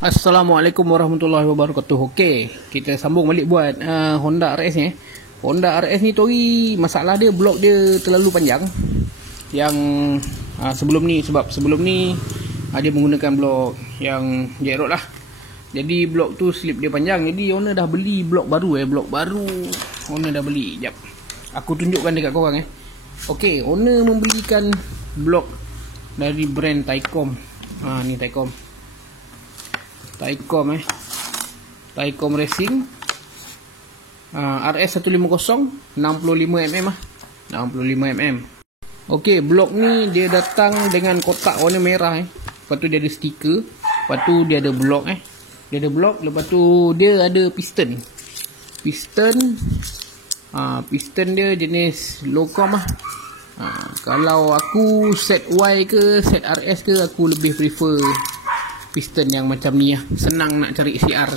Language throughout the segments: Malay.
Assalamualaikum warahmatullahi wabarakatuh. Okey, kita sambung balik buat Honda RS ni. Honda RS ni tori masalah dia blok dia terlalu panjang. Yang sebelum ni, sebab sebelum ni dia menggunakan blok yang jet rod lah. Jadi blok tu slip dia panjang. Jadi owner dah beli blok baru blok baru owner dah beli. Jap. Aku tunjukkan dekat korang Okey, owner membelikan blok dari brand Taicom. Ni Taicom Racing RS150 65mm 65mm. Okey, blok ni dia datang dengan kotak warna merah Lepas tu dia ada stiker. Lepas tu dia ada blok Dia ada blok. Lepas tu dia ada piston. Piston dia jenis low com Kalau aku set Y ke set RS ke, aku lebih prefer piston yang macam ni senang nak cari CR.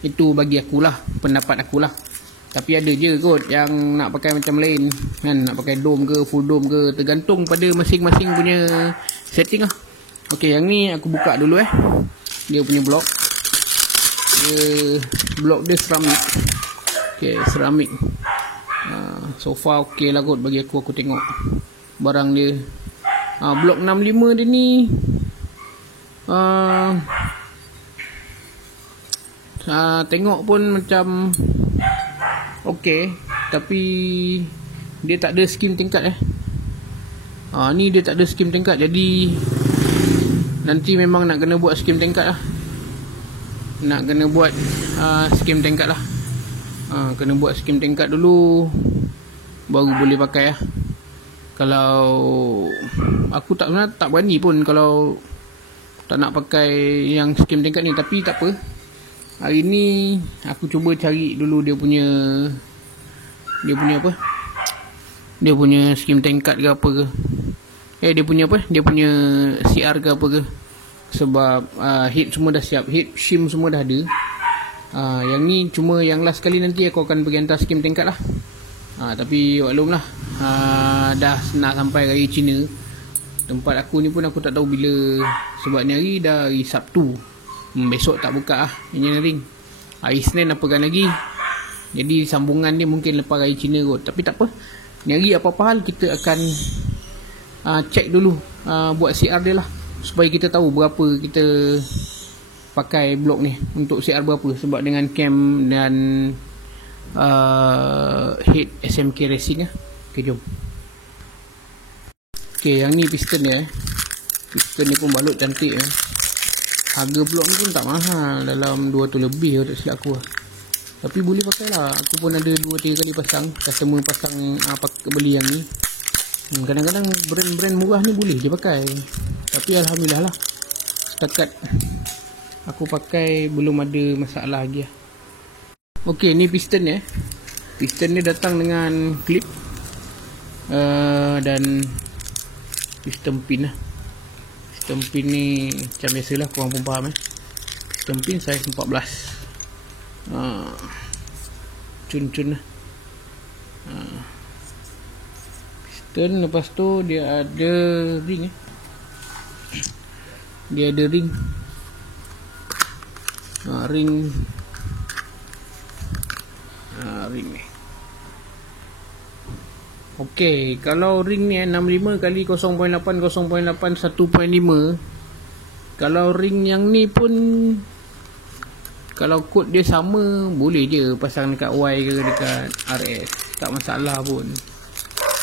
Itu bagi akulah, pendapat akulah. Tapi ada je kot yang nak pakai macam lain kan, nak pakai dome ke full dome ke, tergantung pada masing-masing punya setting Okey, yang ni aku buka dulu Dia punya blok. Blok dia seramik. Okey, seramik. So far okey lah kot bagi aku tengok barang dia. Blok 65 dia ni tengok pun macam okey, tapi dia tak ada skim tingkat ni dia tak ada skim tingkat. Jadi nanti memang nak kena buat skim tingkat lah. Nak kena buat skim tingkat lah. Kena buat skim tingkat dulu baru boleh pakai Kalau aku tak berani pun kalau tak nak pakai yang skim tingkat ni. Tapi tak apa, hari ni aku cuba cari dulu dia punya skim tingkat ke apa ke. Dia punya CR ke apa ke. Sebab head semua dah siap, head shim semua dah ada. Yang ni cuma yang last kali nanti aku akan pergi hantar skim tingkat lah. Tapi maklum lah, dah nak sampai raya Cina. Tempat aku ni pun aku tak tahu bila. Sebab ni hari dah hari Sabtu. Besok tak buka engineering. Hari Senin apakan lagi. Jadi sambungan dia mungkin lepas raya Cina kot. Tapi tak apa, ni hari apa-apa hal kita akan check dulu buat CR dia lah, supaya kita tahu berapa kita pakai blok ni untuk CR berapa. Sebab dengan cam dan head SMK Racing Okay, jom. Okay, yang ni piston dia piston ni pun balut cantik Harga blok ni pun tak mahal, dalam 200 lebih tak silap aku Tapi boleh pakai lah. Aku pun ada 2-3 kali pasang. Customer pasang beli yang ni. Kadang-kadang brand-brand murah ni boleh je pakai. Tapi alhamdulillah lah, setakat aku pakai belum ada masalah lagi Okey, ni piston Piston ni datang dengan clip dan piston pin Piston pin ni macam biasalah, korang pun faham Piston pin saiz 14 cun-cun piston. Lepas tu dia ada ring Dia ada ring ring ni. Okey, kalau ring ni 65 kali 0.8 0.8 1.5. Kalau ring yang ni pun, kalau kod dia sama, boleh je pasang dekat Y ke dekat RS, tak masalah pun.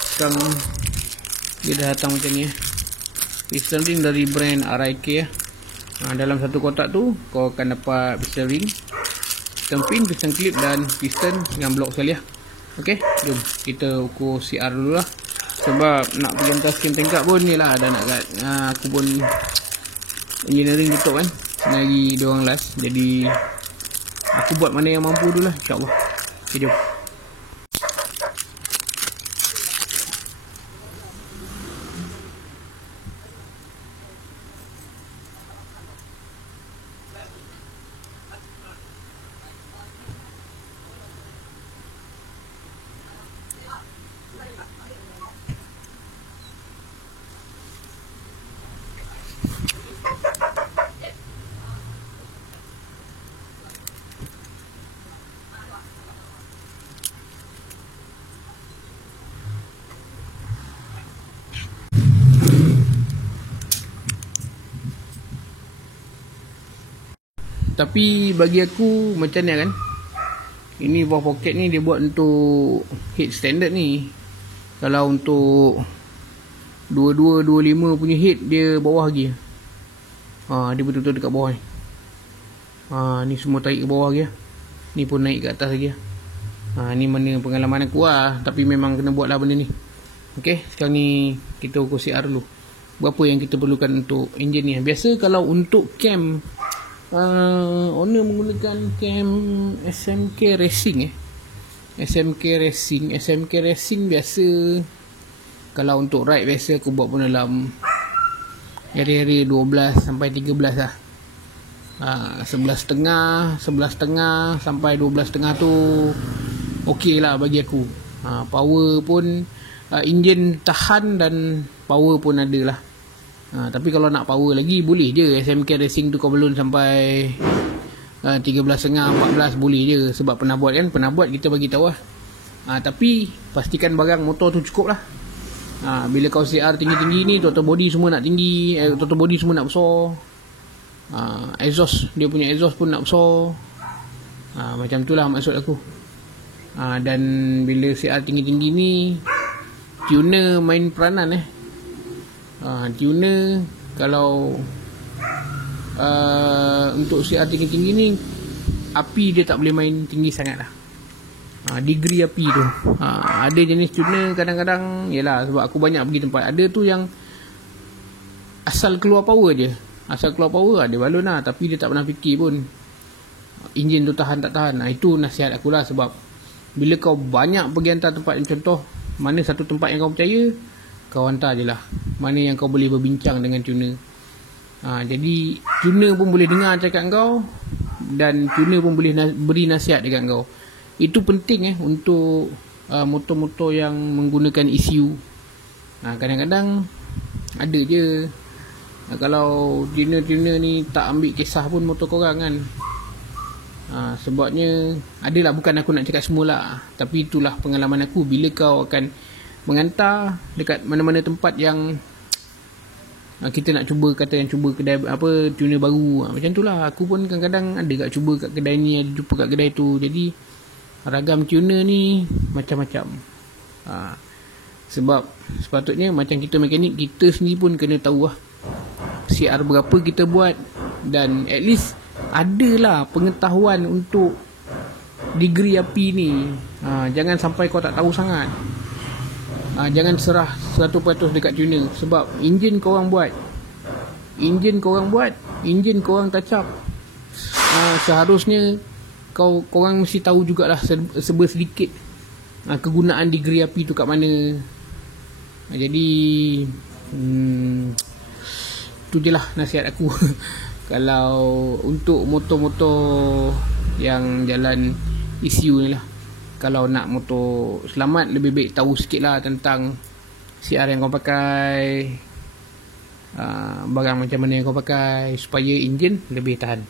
Sekarang dia dah datang macam ni piston ring dari brand RIK dalam satu kotak tu kau akan dapat piston ring, piston pin, piston clip dan piston dengan blok sekali Okey, jom kita ukur CR dulu lah. Sebab nak pergi hantar skim tingkat pun ni lah, dah nak kat aku pun engineering tutup Hari diorang last. Jadi aku buat mana yang mampu dulu lah, insyaAllah. Okay, jom. Tapi bagi aku macam ni kan, ini valve pocket ni dia buat untuk head standard ni. Kalau untuk 22, 25 punya head, dia bawah lagi. Dia betul-betul dekat bawah ni. Ni semua tarik ke bawah lagi. Ni pun naik ke atas lagi. Ni mana pengalaman aku lah. Tapi memang kena buat lah benda ni. Okay, sekarang ni kita ukur CR dulu. Berapa yang kita perlukan untuk enjin ni. Biasa kalau untuk cam, owner menggunakan cam SMK Racing SMK Racing biasa. Kalau untuk ride biasa aku buat pun dalam area 12 sampai 13 lah. 11.5 sampai 12.5 tu okey lah bagi aku. Power pun enjin tahan dan power pun ada lah. Tapi kalau nak power lagi boleh je. SMK Racing tu kau belum sampai 13.5 14 boleh je. Sebab pernah buat kan, pernah buat kita bagi tahu lah. Tapi pastikan barang motor tu cukup lah. Bila kau CR tinggi-tinggi ni, total body semua nak tinggi, total body semua nak besar. Exhaust, dia punya exhaust pun nak besar. Macam tu lah maksud aku. Dan bila CR tinggi-tinggi ni, tuner main peranan tuner kalau untuk CR tinggi-tinggi ni, api dia tak boleh main tinggi sangat lah. Degree api tu. Ada jenis tuner kadang-kadang, yelah sebab aku banyak pergi tempat, ada tu yang asal keluar power je. Asal keluar power ada balon lah, tapi dia tak pernah fikir pun enjin tu tahan tak tahan. Itu nasihat aku lah. Sebab bila kau banyak pergi hantar tempat, contoh mana satu tempat yang kau percaya, kau hantar je lah. Mana yang kau boleh berbincang dengan tuner. Jadi tuner pun boleh dengar cakap kau, dan tuner pun boleh beri nasihat dekat kau. Itu penting untuk motor-motor yang menggunakan ECU. Kadang-kadang ada je, kalau tuner-tuner ni tak ambil kisah pun motor korang kan. Sebabnya adalah, bukan aku nak cakap semula, tapi itulah pengalaman aku. Bila kau akan menghantar dekat mana-mana tempat yang kita nak cuba, kata yang cuba kedai tuner baru, macam tu lah. Aku pun kadang-kadang ada kat cuba kat kedai ni, ada jumpa kat kedai tu. Jadi ragam tuner ni macam-macam. Sebab sepatutnya macam kita mekanik, kita sendiri pun kena tahu lah CR berapa kita buat, dan at least adalah pengetahuan untuk degree api ni. Jangan sampai kau tak tahu sangat. Jangan serah 100% dekat tuner. Sebab enjin korang buat, enjin korang touch up, seharusnya korang mesti tahu jugalah sedikit kegunaan degree api tu kat mana. Jadi tu je lah nasihat aku. Kalau untuk motor-motor yang jalan ECU ni lah, kalau nak motor selamat, lebih baik tahu sikit lah tentang CR yang kau pakai, barang macam mana yang kau pakai, supaya enjin lebih tahan.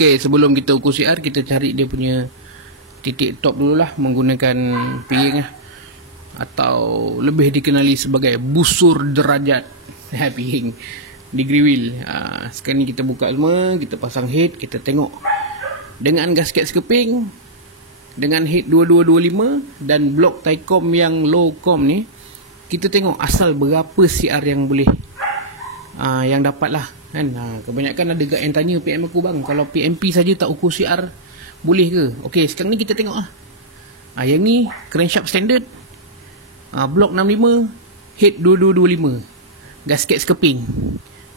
Okey, sebelum kita ukur CR, kita cari dia punya titik top dululah menggunakan piring lah, atau lebih dikenali sebagai busur derajat piring degree wheel. Sekarang ni kita buka semua, kita pasang head, kita tengok dengan gasket sekeping, dengan head 2225 dan blok Tycom yang low com ni, kita tengok asal berapa CR yang boleh yang dapat lah kan. Kebanyakan ada gak yang tanya PM aku, bang, kalau PMP saja tak ukur CR boleh ke? Okey, sekarang ni kita tengok lah. Yang ni crankshaft standard, blok 65, head 2225, gasket sekeping,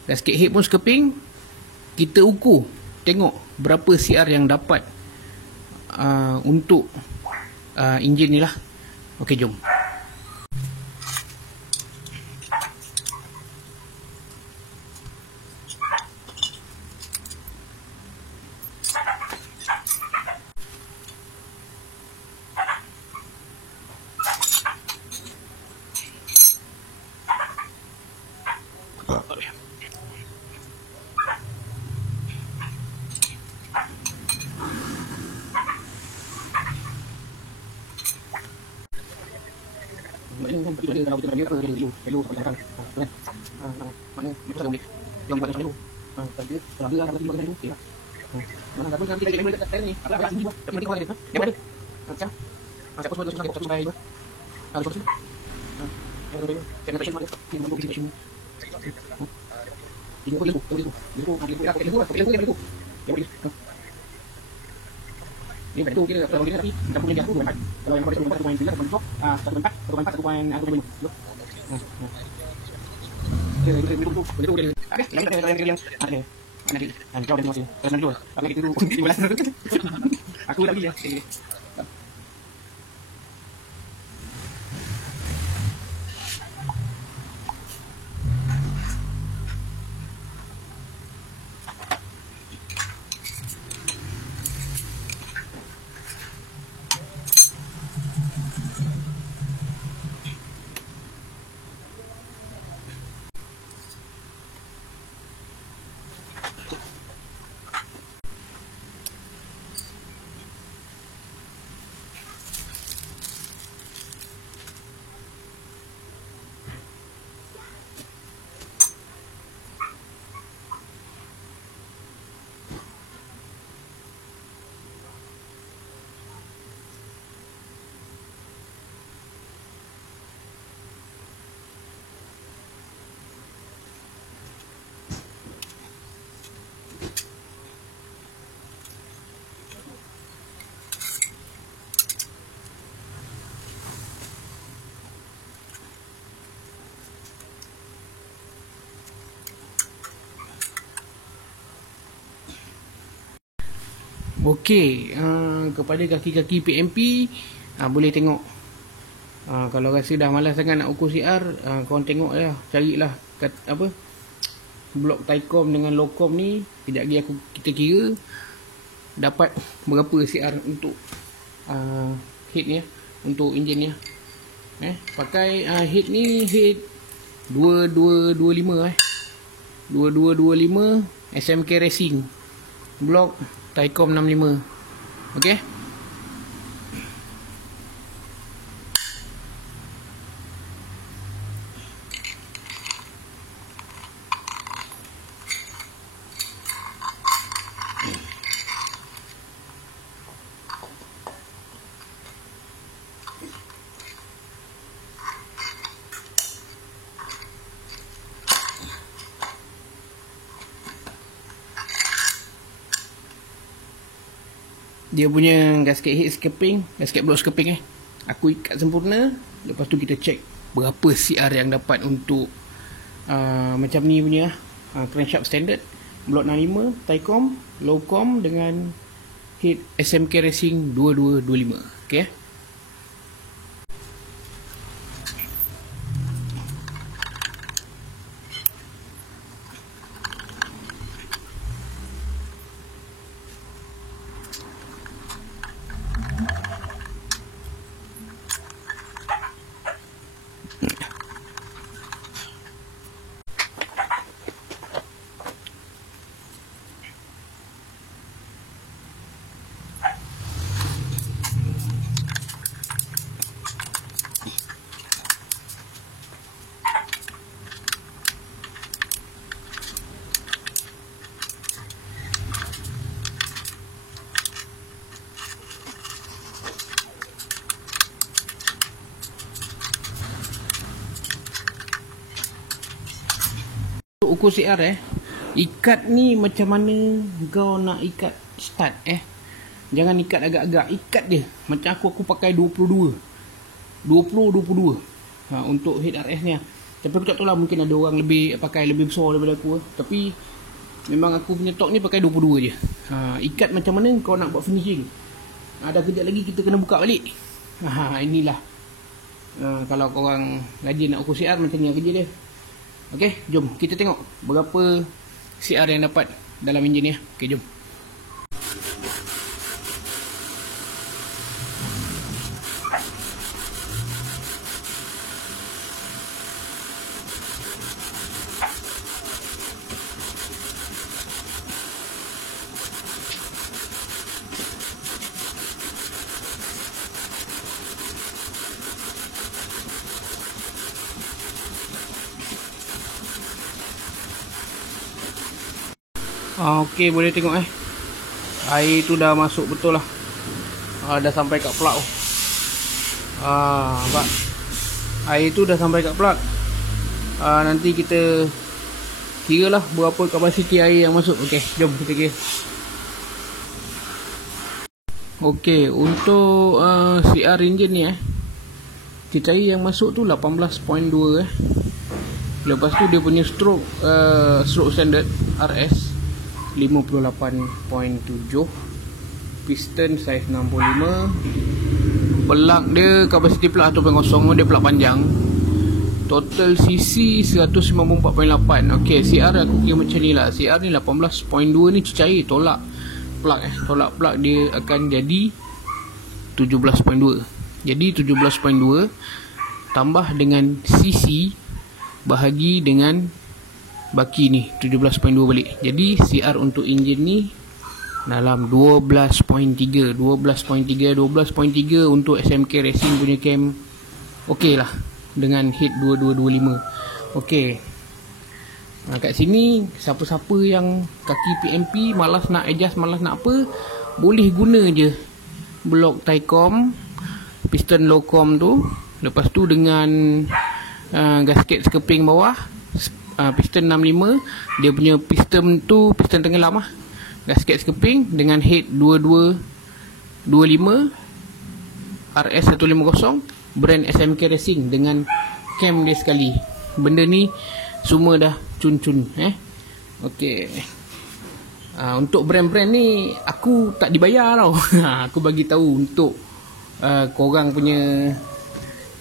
gasket head pun sekeping. Kita ukur, tengok berapa CR yang dapat untuk enjin ni lah. Okey, jom. Ini pada tu kira kalau kita tapi kita punya dia tu 2.4. Kalau yang pada 1.4 1.9 1.4 1.4 1.4 1.5. Betul dia. Okey, yang ada. Nanti jauh dari masih. Terus nanti dulu. Kalau kita tu 15. Aku lagi ya. Okey, kepada kaki-kaki PMP, boleh tengok. Kalau rasa dah malas sangat nak ukur CR, korang tengok lah, carilah blok Tycom dengan Lowcom ni. Kejap lagi kita kira dapat berapa CR untuk head ni, untuk enjin ni. Pakai head ni, head 2225 2225 SMK Racing, blok Tycom 65. Okey. Dia punya gasket head sekeping, gasket blok sekeping aku ikat sempurna. Lepas tu kita check berapa CR yang dapat untuk macam ni punya crankshaft standard, blok 65 Tycom, Lowcom dengan head SMK Racing 2225. Okey. ukur CR ikat ni macam mana kau nak ikat start Jangan ikat agak-agak, ikat dia. Macam aku pakai 22 untuk head RS ni. Tapi aku tak tahu lah, mungkin ada orang pakai lebih besar daripada aku. Tapi memang aku punya tok ni pakai 22 je. Ikat macam mana kau nak buat finishing. Dah kejap lagi kita kena buka balik. Inilah kalau korang rajin nak ukur CR, macam ni kerja dia. Okey, jom kita tengok berapa CR yang dapat dalam enjin ni. Okey, jom. Okey, boleh tengok air tu dah masuk betul lah. Dah sampai kat plug. Nampak? Air tu dah sampai kat plug. Nanti kita kira lah berapa kapasiti air yang masuk. Okey, jom kita kira. Okey, untuk CR engine ni kita cari yang masuk tu 18.2 Lepas tu dia punya stroke standard RS 58.7, piston size 65, plug dia kapasiti plug 1.0, dia plug panjang, total cc 194.8. Okey, CR aku kira macam ni lah. CR ni 18.2 ni cair tolak plug tolak plug dia akan jadi 17.2. Jadi 17.2 tambah dengan cc bahagi dengan baki ni 17.2 balik. Jadi CR untuk enjin ni dalam 12.3 untuk SMK Racing punya cam. Okey lah dengan head 2225. Okey. Kat sini siapa-siapa yang kaki PMP malas nak adjust, malas nak apa, boleh guna je blok Tycom piston low com tu. Lepas tu dengan gasket sekeping bawah, piston 65, dia punya piston tu piston tenggelam gasket sekeping dengan head 2225 RS 150 brand SMK Racing dengan cam dia sekali. Benda ni semua dah cun-cun Okey. Untuk brand-brand ni aku tak dibayar tau. Aku bagi tahu untuk korang punya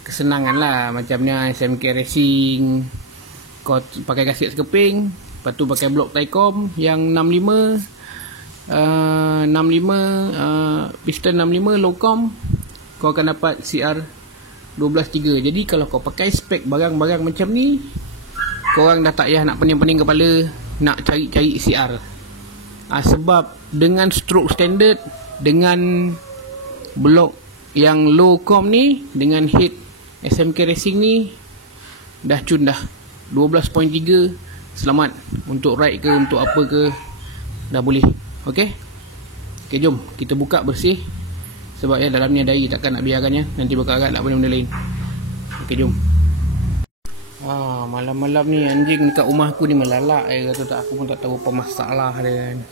kesenangan lah. Macam ni SMK Racing, kau pakai gasket sekeping, lepas tu pakai blok Tycom yang 65 piston 65 low com, kau akan dapat CR 12.3. Jadi kalau kau pakai spek barang-barang macam ni, korang dah tak payah nak pening-pening kepala nak cari-cari CR. Sebab dengan stroke standard, dengan blok yang low com ni, dengan head SMK Racing ni, dah cun dah 12.3. Selamat untuk ride ke, untuk apa ke, dah boleh. Okey, jom kita buka bersih. Sebab dalam ni ada air, takkan nak biarkannya nanti berkarat lah benda-benda lain. Okey, jom. Malam-malam ni anjing dekat rumah aku ni melalak kata tak. Aku pun tak tahu apa masalah dia kan.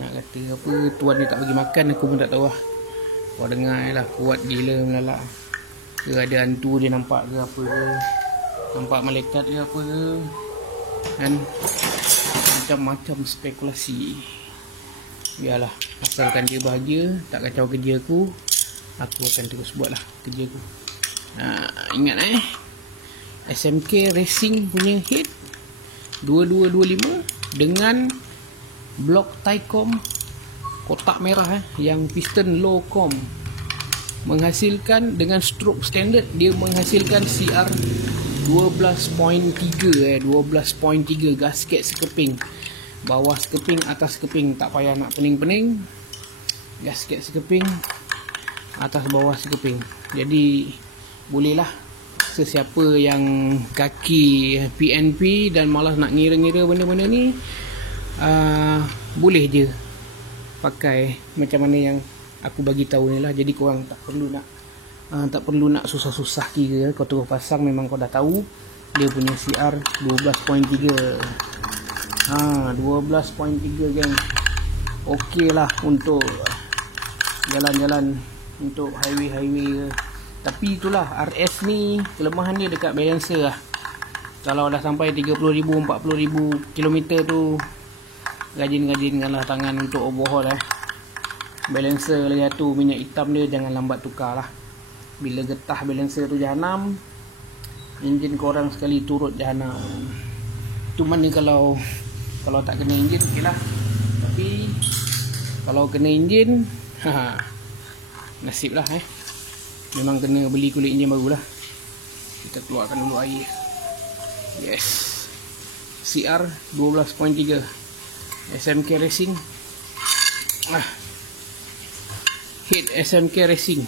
Nak kata apa, tuan dia tak bagi makan, aku pun tak tahu lah. Kau dengar lah, kuat gila melalak. Ke ada hantu dia nampak ke apa ke, nampak malaikat ke apa ke kan. Macam-macam spekulasi. Biarlah, asalkan dia bahagia, tak kacau kerja aku akan terus buat lah kerja aku. Ingat SMK Racing punya head 2225 dengan blok Tycom kotak merah yang piston low com, menghasilkan dengan stroke standard dia menghasilkan CR 12.3 gasket sekeping, bawah sekeping, atas sekeping, tak payah nak pening-pening. Gasket sekeping, atas bawah sekeping. Jadi bolehlah sesiapa yang kaki PNP dan malas nak ngira-ngira benda-benda ni, boleh je pakai macam mana yang aku bagi tahu ni lah. Jadi korang tak perlu nak susah-susah kira. Kau terus pasang, memang kau dah tahu dia punya CR 12.3. 12.3 geng. Okey lah untuk jalan-jalan, untuk highway. Tapi itulah, RS ni kelemahan dia dekat balancer lah. Kalau dah sampai 30,000 40,000 km tu, rajin-rajinkanlah tangan untuk overhaul Balancer lagi satu, minyak hitam dia jangan lambat tukar lah. Bila getah balancer tu jahanam, enjin korang sekali turut jahanam. Tu mana kalau tak kena enjin, okey lah. Tapi kalau kena enjin, nasib lah memang kena beli kulit enjin baru lah. Kita keluarkan dulu air. Yes, CR 12.3 SMK Racing. Head SMK Racing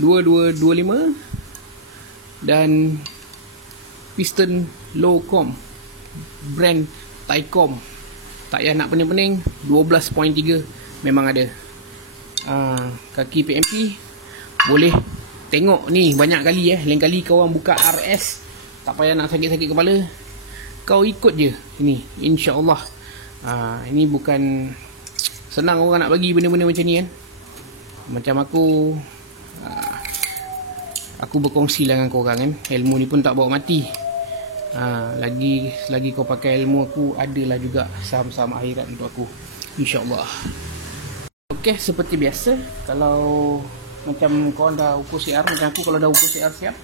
2225 dan piston low com brand Taicom. Tak payah nak pening-pening, 12.3 memang ada. Kaki PMP boleh tengok ni banyak kali lain kali kau orang buka RS, tak payah nak sakit-sakit kepala, kau ikut je ini, insya-Allah. Ini bukan senang orang nak bagi benda-benda macam ni kan. Macam aku berkongsi lah dengan korang kan, ilmu ni pun tak bawa mati. Lagi kau pakai ilmu aku, adalah juga saham-saham akhirat untuk aku, insya-Allah. Okey, seperti biasa, kalau macam korang dah ukur CR, macam aku kalau dah ukur CR siap,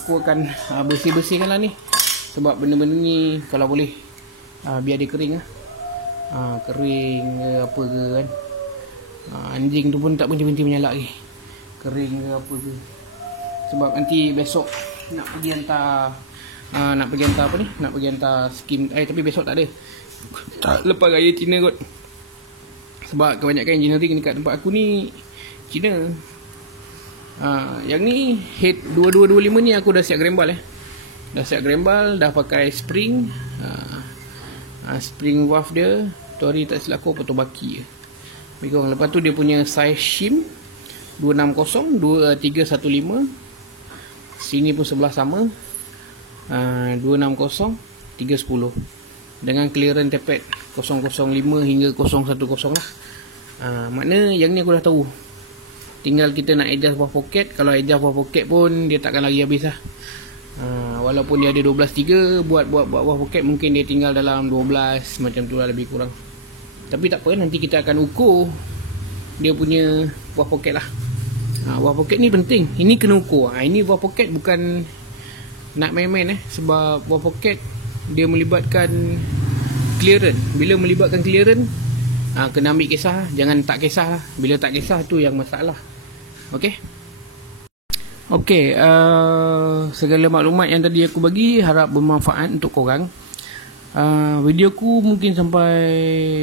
aku akan bersih-bersihkan lah ni. Sebab benda-benda ni kalau boleh biar dia kering kering ke apa ke kan. Anjing tu pun tak berhenti menyala lagi, kering ke apa ke. Sebab nanti besok nak pergi hantar nak pergi hantar skim tapi besok tak ada. Lepas raya Cina kot. Sebab kebanyakan engineering dekat tempat aku ni Cina. Yang ni head 2225 ni aku dah siap gerembal Dah siap gerembal, dah pakai spring. Spring valve dia tu hari tak silap aku Otobaki lepas tu dia punya size shim 260 2315. Sini pun sebelah sama, 260 310 dengan clearance tepet 005 hingga 010 lah. Makna yang ni aku dah tahu, tinggal kita nak adjust valve pocket. Kalau adjust valve pocket pun dia takkan lagi habis lah. Walaupun dia ada 12.3, buat valve pocket mungkin dia tinggal dalam 12 macam tu lah, lebih kurang. Tapi tak apa, nanti kita akan ukur dia punya valve pocket lah. Valve pocket ni penting, ini kena ukur. Ini valve pocket bukan nak main-main sebab valve pocket dia melibatkan clearance. Bila melibatkan clearance, kena ambil kisah, jangan tak kisah lah. Bila tak kisah tu yang masalah. Okey, segala maklumat yang tadi aku bagi harap bermanfaat untuk korang. Video ku mungkin sampai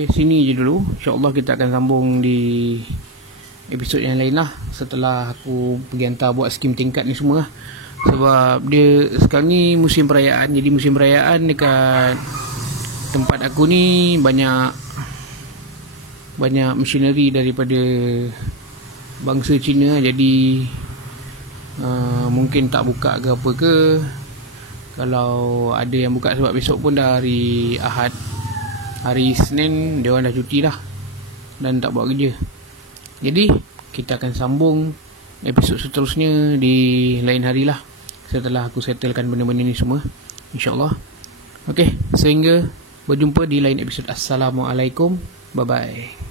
sini je dulu. InsyaAllah kita akan sambung di episod yang lain lah, setelah aku pergi hantar buat skim tingkat ni semua lah. Sebab dia sekarang ni musim perayaan. Jadi musim perayaan dekat tempat aku ni banyak machinery daripada bangsa Cina. Jadi mungkin tak buka ke apa ke. Kalau ada yang buka, sebab besok pun dah hari Ahad, hari Isnin dia orang dah cuti dah dan tak buat kerja. Jadi kita akan sambung episod seterusnya di lain hari lah, setelah aku settlekan benda-benda ni semua, insyaAllah. Okey, sehingga berjumpa di lain episod. Assalamualaikum, bye bye.